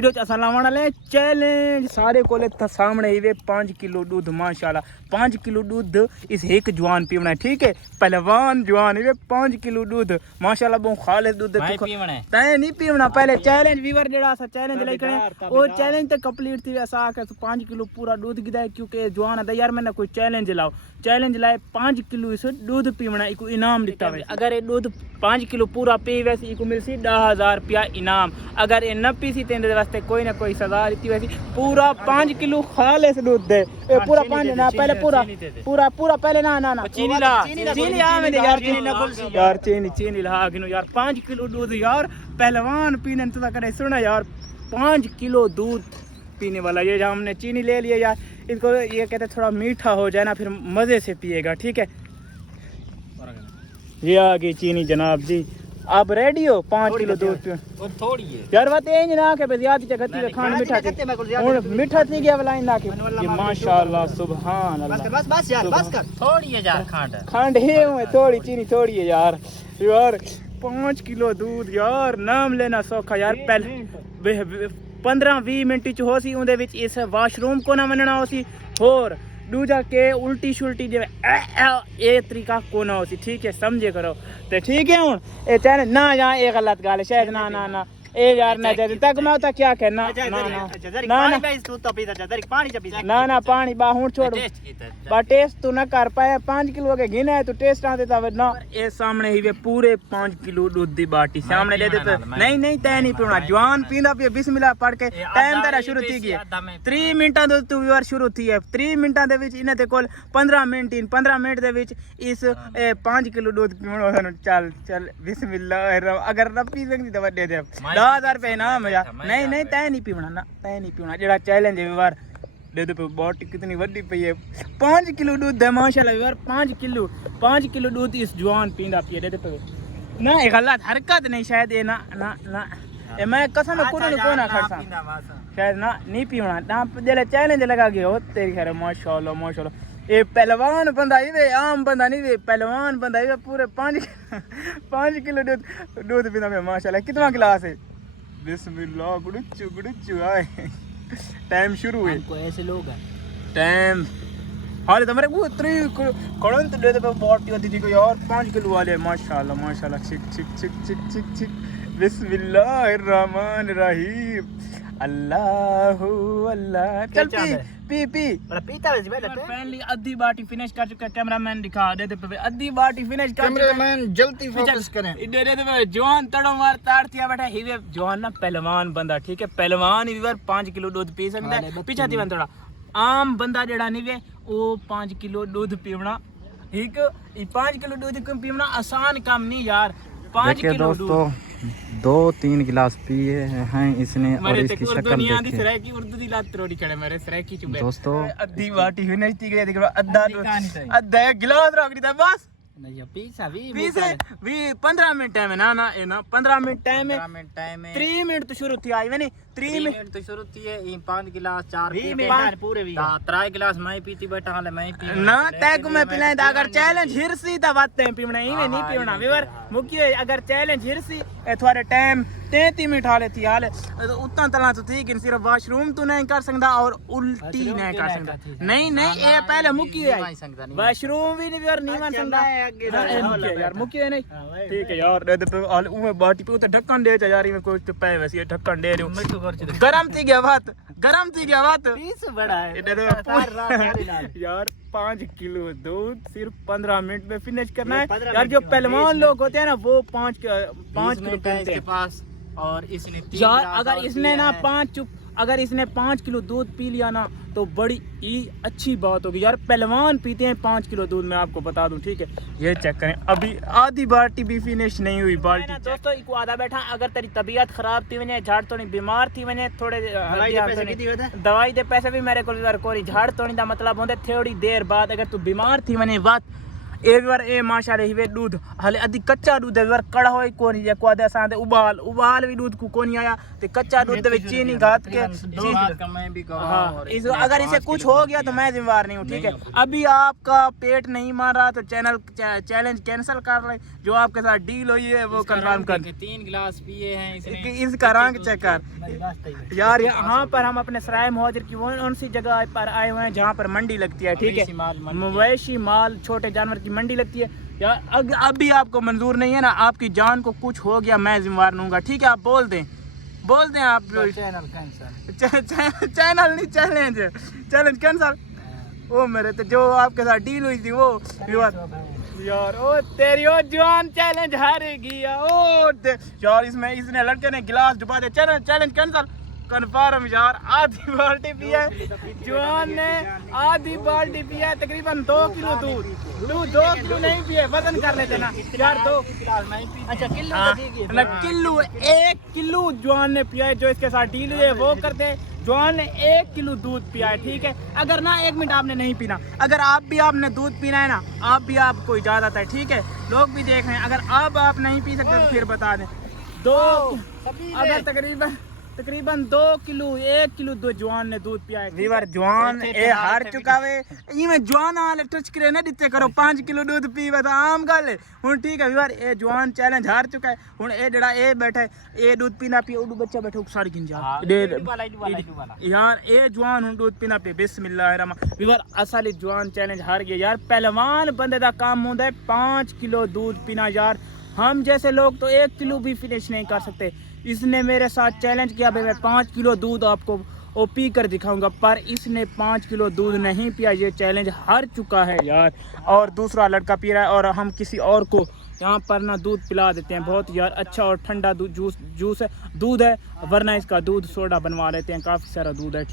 Challenge सारे कोले सामने ही 5 किलो दूध माशाल्लाह 5 किलो दूध इस एक जवान पीवना है ठीक है पहलवान जवान ही 5 किलो दूध माशाल्लाह बहुत खालिस दूध तय नहीं पीवना पहले चैलेंज वीवर जेड़ा सा चैलेंज लेकर वो चैलेंज तो कंप्लीट थी ऐसा आके 5 किलो पूरा दूध गिदा क्योंकि जवान है यार मैंने कोई चैलेंज लाओ चैलेंज लाए 5 किलो इस दूध पीवना एक इनाम दिता है अगर ये दूध 5 किलो पूरा पी वैसे इको मिलसी 10,000 रुपया इनाम अगर ये न पीसी तेरे वास्ते कोई ना कोई सजा दी वैसी पूरा 5 किलो खालिस दूध दे पूरा 5 ना पहले पूरा पूरा पूरा पहले ना ना ना चीनी ला चीनी आ में यार चीनी ना बोल यार चीनी ला गिनो यार 5 किलो दूध यार पहलवान पीने तो करे सुना यार 5 किलो दूध पीने वाला ये हमने चीनी ले लिया यार इसको ये कहते थोड़ा मीठा हो जाए ना फिर मजे से पिएगा ठीक है ये आ गई चीनी जनाब जी आप रेडी हो 5 किलो दूध पियो थोड़ी है यार बात ये ना के बस याद जगती है खान मीठा और मीठा थी गया वाला ना के ये माशाल्लाह सुभान अल्लाह बस यार बस कर थोड़ी है यार खंड है थोड़ी चीनी थोड़ी है यार 5 किलो दूध यार नाम लेना सौखा यार पहले 15-20 मिनट च हो सी उंदे विच इस वाशरूम को ना मनना हो सी और दूजा के उल्टी शुल्टी जे ये तरीका को ना हो सी ठीक है समझे करो ते ठीक है हुन ए चैलेंज ना या ये गलत गाल शायद ना ना ना ए यार ना जद तक मैं तो क्या कहना ना ना ना तू तो पीता जदरिक पानी च पीता ना ना पानी बा हुन छोड़ बा टेस्ट तू ना कर पाया 5 किलो के गिना है तू टेस्ट आते ता ना ए सामने ही वे पूरे 5 किलो दूध दी बाटी सामने दे दे नहीं नहीं तय नहीं पीना जवान पींदा पे बिस्मिल्लाह पढ़ के टाइम तेरा शुरू थी गया 3 मिनटां दो तू व्यूअर शुरू थी है 3 मिनटां दे विच इने ते कोल 15 मिनट दे विच इस 5 किलो दूध पीवणो सानू चल चल बिस्मिल्लाह अगर ना पी सकदी तो दे दे 10,000 रुपए इनाम है नहीं नहीं तय नहीं पीवना जेड़ा चैलेंज है व्यूअर दे दे बॉटी कितनी वड्डी पई है 5 किलो दूध है माशाल्लाह व्यूअर 5 किलो दूध इस जवान पींदा पिए दे दे ना ये गलत हरकत नहीं शायद ये ना ना ना ए मैं कसम को ना खड़सा शायद ना नहीं पीवना ना जेले चैलेंज लगा गए हो तेरी खैर माशाल्लाह ये पहलवान बंदा ही आम बंदा नहीं पहलवान बंदा ही पूरे 5 किलो दूध पींदा पे माशाल्लाह कितना गिलास है बिस्मिल्लाह गुड़चू आए टाइम शुरू है कोई ऐसे लोग हैं टाइम हाले तुम्हारे वो 3 कौन तो दे दे बॉटी होती थी कोई और 5 किलो वाले माशाल्लाह चिक बिस्मिल्लाहिर्रहमानिर रहीम अल्लाह अल्लाह चल पी पीता वैसे पहले फाइनली आधी बाटी फिनिश कर चुका कैमरामैन दिखा दे दे आधी बाटी फिनिश कर कैमरामैन जल्दी फोकस करें दे दे जवान तड़ो मार ताड़तिया बैठा हीवे जवान ना पहलवान बंदा ठीक है पहलवान ही 5 किलो दूध पी सकदा है पीछा थी थोड़ा आम बंदा जेड़ा नहीं वे वो 5 किलो दूध पीवना ठीक 5 किलो दूध पीवना आसान काम नहीं यार 5 किलो दोस्तों 2-3 गिलास पिए हैं इसने और इसकी शक्ल देखिए उर्दू दी लात रोड़ी चढ़े मेरे सराकी चुबे दोस्तों अद्धी बाटी हुई नजदीक गए देखो अद्धा गिलास रख दी था बस नहीं पीसा भी 15 मिनट टाइम है ना ये ना 15 मिनट टाइम है 3 मिनट तो शुरू थी आई मैंने 3 मिनट तो शुरू थी है 5 गिलास 4 पूरे भी 3 गिलास मैं पीती बैठा हाले मैं पी ना तैग में पिलाए दा अगर चैलेंज हिरसी दा बात है पीवना ही नहीं पीवना व्यूअर मुख्य अगर चैलेंज हिरसी ए थोड़े टाइम 33 मिनट हाले थी हाले तो उतना तला तो थी कि सिर्फ वॉशरूम तो नहीं कर सकता और उल्टी नहीं कर सकता नहीं ये पहले मुख्य है वॉशरूम भी नहीं व्यूअर नहीं मान सकता यार मुख्य है नहीं ठीक है यार दे पे उमे बाटी पे तो ढक्कन दे यार ये कोई तो पे वैसे ढक्कन दे रही गरम थी गया बात पीस बड़ा है यार 5 किलो दूध सिर्फ 15 मिनट में फिनिश करना है यार जो पहलवान लोग होते हैं ना वो 5 किलो पीते हैं पास और इसने यार अगर इसने 5 किलो दूध पी लिया ना तो बड़ी ही अच्छी बात होगी यार पहलवान पीते हैं 5 किलो दूध मैं आपको बता दूं ठीक है ये चेक करें अभी आधी बाल्टी भी फिनिश नहीं हुई बाल्टी दोस्तों इको आधा बैठा अगर तेरी तबीयत खराब थी वने झाड़ तो नहीं बीमार थी वने थोड़े दवाई दे पैसे भी मेरे को झाड़ तोड़ी दा मतलब होंदे थोड़ी देर बाद अगर तू बीमार थी वने बात ए वीवर ए माशाल्लाह हिवे दूध हले अधी कच्चा दूध है वीवर कड़ा होई कोनी जे को दे सादे उबाल भी दूध को कोनी आया ते कच्चा दूध दे चीनी घात के मैं भी कहूँ। हाँ, अगर इसे कुछ हो गया तो मैं जिम्मेवार नहीं हूँ, ठीक है। अभी आपका पेट नहीं मार रहा तो चैलेंज कैंसिल कर रहे, जो आपके साथ डील हुई है वो कंफर्म कर। 3 गिलास पिए हैं इसने। इसका रंग चेक कर यार। यहाँ पर हम अपने सराय मुहाजिर की उन सी जगह पर आए हुए हैं जहाँ पर मंडी लगती है, ठीक है, मवेशी माल छोटे जानवर की मंडी लगती है यार। अभी आपको मंजूर नहीं है ना, आपकी जान को कुछ हो गया मैं जिम्मेवार लूंगा, ठीक है। आप बोल दें आप चैनल कैंसिल। चैनल नहीं चैलेंज कैंसिल। ओ मेरे तो जो आपके साथ डील हुई थी वो यार, ओ तेरी ओ जवान चैलेंज हार गया। ओ यार इसने लड़के ने गिलास डुबा दे। चैलेंज कैंसिल कन्फर्म यार। आधी बाल्टी पिया जवान ने, आधी बाल्टी पिया, तकरीबन 2 किलो दूध। 2 किलो नहीं पिए, वजन कर लेते ना यार। 2 अच्छा किलो 1 किलो जवान ने पिया है। जो इसके साथ डील है वो करते, जवान ने 1 किलो दूध पिया है, ठीक है। अगर ना 1 मिनट आपने नहीं पीना, अगर आपने दूध पीना है ना, आपको इजाजत है, ठीक है। लोग भी देख रहे हैं, अगर आप नहीं पी सकते तो फिर बता दें। अगर तकरीबन 2 किलो 1 किलो दो जवान ने दूध पिया है। वीवर जवान ए हार चुका वे इवें जवान आले टच करे ना दिते करो 5 किलो दूध पीवे तो आम गल है हुन, ठीक है। वीवर ए जवान चैलेंज हार चुका है। हुन ए जेड़ा ए बैठे ए दूध पीना पी उडू बच्चा बैठो सारी गिन जा यार। ए जवान हुन दूध पीना पी बिस्मिल्लाहिर्रहमान। वीवर असली जवान चैलेंज हार गया यार। पहलवान बंदे दा काम होंदा है 5 किलो दूध पीना यार। हम जैसे लोग तो 1 किलो भी फिनिश नहीं कर सकते। इसने मेरे साथ चैलेंज किया भाई मैं 5 किलो दूध आपको वो पी कर दिखाऊंगा, पर इसने 5 किलो दूध नहीं पिया। ये चैलेंज हार चुका है यार। और दूसरा लड़का पी रहा है और हम किसी और को यहाँ पर ना दूध पिला देते हैं। बहुत यार अच्छा और ठंडा दूध है, वरना इसका दूध सोडा बनवा लेते हैं। काफ़ी सारा दूध है, ठीक।